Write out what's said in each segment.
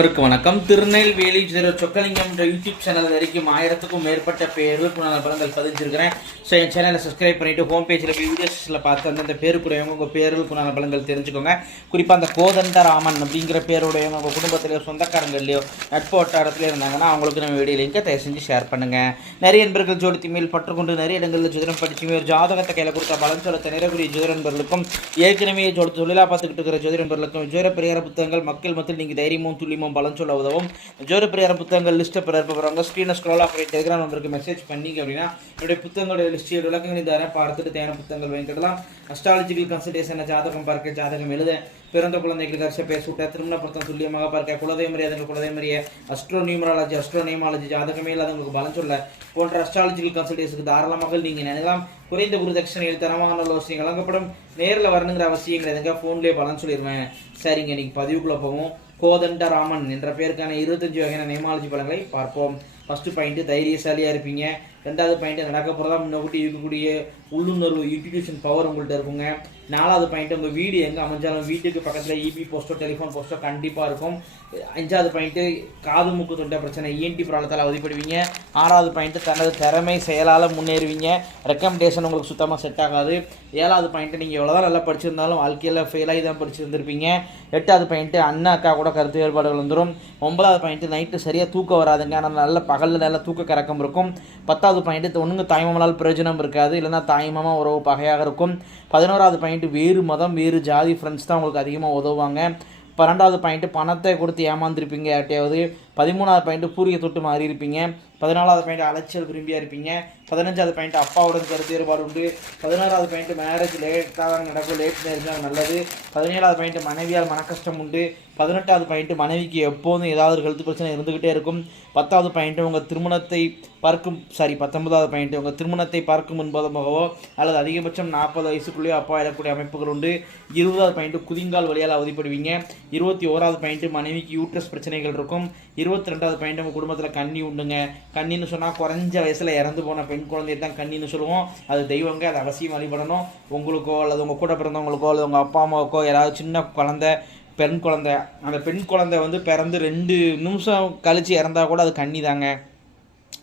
வணக்கம். Tirunelveli Chockalingam YouTube channel வரைக்கும் 1000க்கும் மேற்பட்ட பேருக்குள்ள பலங்கள் பதிஞ்சிருக்கிறேன். ஸோ என் சேனலை சப்ஸ்கிரைப் பண்ணிவிட்டு ஹோம் பேஜில் வீடியோஸில் பார்த்து அந்த பேருக்குடையவங்க உங்கள் பேருக்குள்ள பலங்கள் தெரிஞ்சுக்கோங்க. குறிப்பாக அந்த கோதண்டராமன் அப்படிங்கிற பேருடையவங்க உங்கள் குடும்பத்திலேயோ சொந்தக்காரங்கள்லையோ நட்பு வட்டாரத்துலேயோ இருந்தாங்கன்னா அவங்களுக்கு நம்ம வீடியோ லிங்கை தயவு செஞ்சு ஷேர் பண்ணுங்கள். நிறைய நண்பர்கள் ஜோடித்து மேல் பற்றுக்கொண்டு நிறைய இடங்களில் ஜோதிடம் படிச்சுமே ஒரு ஜாதகத்தை கையில் கொடுத்த பலன் சொல்லத்தை நிறைய ஜோதிட நண்பர்களுக்கும் ஏற்கனவே தொழிலாக பார்த்துக்கிட்டு இருக்கிற ஜோதிட நண்பர்களுக்கும் ஜோதிட பரிகார புத்தகங்கள் மக்கள் மத்தியில் நீங்கள் தைரியமும் துல்லியமும் பலன் சொல்ல உதவும். ஜோதிட பரிகார புத்தகங்கள் லிஸ்ட்டை பிறப்பவங்க ஸ்க்ரீனை ஸ்க்ரோல் ஆஃப் பண்ணி டெலிகிராம் நம்பருக்கு மெசேஜ் பண்ணிங்க அப்படின்னா என்னுடைய புத்தகங்களுடைய லிஸ்ட் விளக்கங்கள் தர பார்த்துட்டு தேவையான புத்தகங்கள் வாங்கிக்கலாம். அஸ்ட்ராலஜிக்கல் கன்சல்டேஷன், ஜாதகம் பார்க்க, ஜாதகம் எழுத, பிறந்த குழந்தைகளுக்கு அரிச பேசூட்ட, திருமண பொருத்தம் துல்லியமாக பார்க்க, குலதெய்வமரிய அஸ்ட்ரோ நியூமராலஜி, ஜாதகமே இல்லாதவங்களுக்கு பலன் சொல்ல போன்ற அஸ்ட்ராலஜிக்கல் கன்சல்டேஷனுக்கு தாராளமாக நீங்கள் நினைக்கலாம். குறைந்த குருதட்சணையில் தரமான யோசனை வழங்கப்படும். நேரில் வரணுங்கிற அவசியம் கிடையாதுங்க, ஃபோன்லேயே பலன் சொல்லிடுவேன். சரிங்க, இன்னைக்கு பதிவுக்குள்ளே போவோம். கோதண்டராமன் என்ற பேருக்கான 25 வகையான நேமாலஜி பலன்களை பார்ப்போம். ஃபர்ஸ்ட் பாயிண்ட், தைரியசாலியாக இருப்பீங்க. ரெண்டாவது பாயிண்ட், நடக்க போகிறதா முன்னக்கூட்டி இருக்கக்கூடிய உள்ளுணர்வு இன்ஸ்டிடியூஷன் பவர் உங்கள்கிட்ட இருக்குங்க. நாலாவது பாயிண்ட், உங்கள் வீடு எங்கே அமைஞ்சாலும் வீட்டுக்கு பக்கத்தில் இபி போஸ்ட்டோ டெலிஃபோன் போஸ்ட்டோ கண்டிப்பாக இருக்கும். அஞ்சாவது பாயிண்ட்டு, காது மூக்கு தொண்டை பிரச்சனை இஎன்டி ப்ராப்ளத்தால் அவதிப்படுவீங்க. ஆறாவது பாயிண்ட்டு, தனது திறமை செயலால் முன்னேறுவீங்க. ரெக்கமெண்டேஷன் உங்களுக்கு சுத்தமாக செட் ஆகாது. ஏழாவது பாயிண்ட்டு, நீங்கள் எவ்வளோதான் நல்லா படிச்சிருந்தாலும் வாழ்க்கையில் ஃபெயிலாகி தான் படிச்சிருந்துருப்பீங்க. எட்டாவது பாயிண்ட்டு, அண்ணா அக்கா கூட கருத்து வேறுபாடுகள் வந்துடும். 9வது பாயிண்ட்டு, நைட்டு சரியாக தூக்கம் வராதுங்க, ஆனால் நல்ல பகலில் நல்ல தூக்க கறக்கம் இருக்கும். 10வது பாயிண்ட்டு, ஒன்றுங்க தாய்மாமனால் பிரயோஜனம் இருக்காது, இல்லைன்னா தாய்மாமா உறவு பகையாக இருக்கும். 11வது பாயிண்ட்டு, வேறு மதம் வேறு ஜாதி ஃப்ரெண்ட்ஸ் தான் உங்களுக்கு அதிகமாக உதவுவாங்க. 12வது பாயிண்ட்டு, பணத்தை கொடுத்து ஏமாந்துருப்பீங்க யார்ட்டையாவது. 13வது பாயிண்ட்டு, பூரிய தொட்டு மாறி இருப்பீங்க. 14வது பாயிண்ட், அலைச்சல் விரும்பியாக இருப்பீங்க. 15வது பாயிண்ட், அப்பாவுடன் கருத்து வேறுபாடு உண்டு. 16வது பாயிண்ட், மேரேஜ் லேட்டாக நடக்கும், லேட் மேரேஜ் நல்லது. 17வது பாயிண்ட், மனைவியால் மனக்கஷ்டம் உண்டு. 18வது பாயிண்ட், மனைவிக்கு எப்போதும் ஏதாவது ஒரு ஹெல்த் பிரச்சனை இருந்துக்கிட்டே இருக்கும். 10வது பாயிண்ட், உங்கள் திருமணத்தை 19வது பாயிண்ட், உங்கள் திருமணத்தை பார்க்கும் முன்பதாகவோ அல்லது அதிகபட்சம் 40 வயசுக்குள்ளேயோ அப்பா இழக்கூடிய அமைப்புகள் உண்டு. 20வது பாயிண்ட், குதிங்கால் வழியால் அவதிப்படுவீங்க. 21வது பாயிண்ட், மனைவிக்கு யூட்ரஸ் பிரச்சனைகள் இருக்கும். 22வது பாயிண்ட், உங்கள் குடும்பத்தில் கன்னி உண்டுங்க. கண்ணின்னு சொன்னால் குறைஞ்ச வயசில் இறந்து போன பெண் குழந்தைய தான் கண்ணின்னு சொல்லுவோம். அது தெய்வங்க, அது அவசியம் வழிபடணும். உங்களுக்கோ அல்லது உங்கள் கூட பிறந்தவங்களுக்கோ அல்லது உங்கள் அப்பா அம்மாவுக்கோ யாராவது சின்ன குழந்தை பெண் குழந்தை, அந்த பெண் குழந்தை பிறந்து 2 நிமிஷம் கழித்து இறந்தா கூட அது கன்னி தாங்க,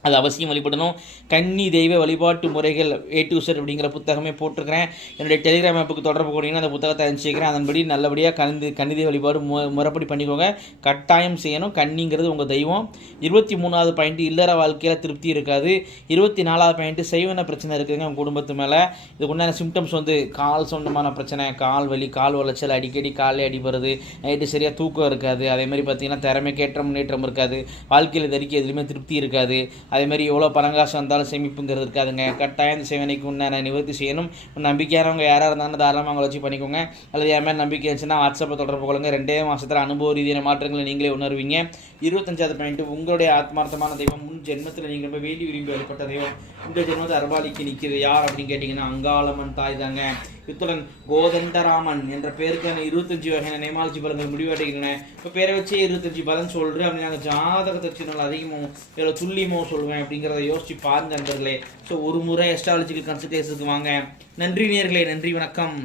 அது அவசியம் வழிபடணும். கன்னி தெய்வ வழிபாட்டு முறைகள் A to Z அப்படிங்கிற புத்தகமே போட்டிருக்கிறேன். என்னுடைய டெலிகிராம் ஆப்புக்கு தொடர்பு கொண்டீங்கன்னா அந்த புத்தகத்தை அனுப்பிச்சிக்கிறேன். அதன்படி நல்லபடியாக கன்னி தெய்வ வழிபாடு முறைப்படி பண்ணிக்கோங்க. கட்டாயம் செய்யணும். கன்னிங்கிறது உங்கள் தெய்வம். 23வது பாயிண்ட், இல்லற வாழ்க்கையில் திருப்தி இருக்காது. 24வது பாயிண்ட், செய்வன பிரச்சனை இருக்குதுங்க உங்கள் குடும்பத்து மேலே. இதுக்கு உண்டான சிம்டம்ஸ் கால் சொந்தமான பிரச்சனை, கால் வலி, கால் வளைச்சல், அடிக்கடி காலே அடிபடுறது, நைட்டு சரியாக தூக்கம் இருக்காது. அதேமாதிரி பார்த்தீங்கன்னா திறமைக்கேற்ற முன்னேற்றம் இருக்காது. வாழ்க்கையில் இதுவரைக்கும் எதுலையுமே திருப்தி இருக்காது. அதேமாதிரி எவ்வளோ பணங்காசு வந்தாலும் சேமிப்புங்கிறது இருக்காதுங்க. கட்டாயம் சேவனைக்கு உண்டான நிவர்த்தி செய்யணும். நம்பிக்கையானவங்க யாராக இருந்தாலும் தாராளமாக அவங்கள வச்சு பண்ணிக்கோங்க. அல்லது யார் மேலே நம்பிக்கை இருந்துச்சுன்னா வாட்ஸ்அப்பை தொடர்பு கொள்ளுங்க. 2 மாதத்தில் அனுபவ ரீதியான மாற்றங்களை நீங்களே உணர்வீங்க. 25வது பாயிண்ட், உங்களுடைய ஆத்மார்த்தமான தெய்வம் முன் ஜென்மத்தில் நீங்கள் ரொம்ப வேண்டி விரும்பி வழிபட்ட தெய்வம் இந்த ஜென்மத்தை அரபாலிக்கு நிற்கிறது யார் அப்படின்னு கேட்டிங்கன்னா அங்காளம்மன் தாய் தாங்க. இத்துடன் கோதண்டராமன் என்ற பேருக்கான 25 வகையான நேமாலஜி பலன்கள் முடிவடைகின்றன. இப்போ பேரை வச்சே 25 பலன் சொல்கிறேன் அப்படின்னு நாங்கள் ஜாதகத்தை வச்சு நல்லா அதிகமாக இவ்வளோ துல்லியமாக சொல்லுவேன் அப்படிங்கிறத யோசிச்சு பாருங்க நண்பர்களே. ஸோ ஒரு முறை அஸ்ட்ராலஜிக்கல் கன்சல்டேஷனுக்கு வாங்க. நன்றி நேயர்களே, நன்றி, வணக்கம்.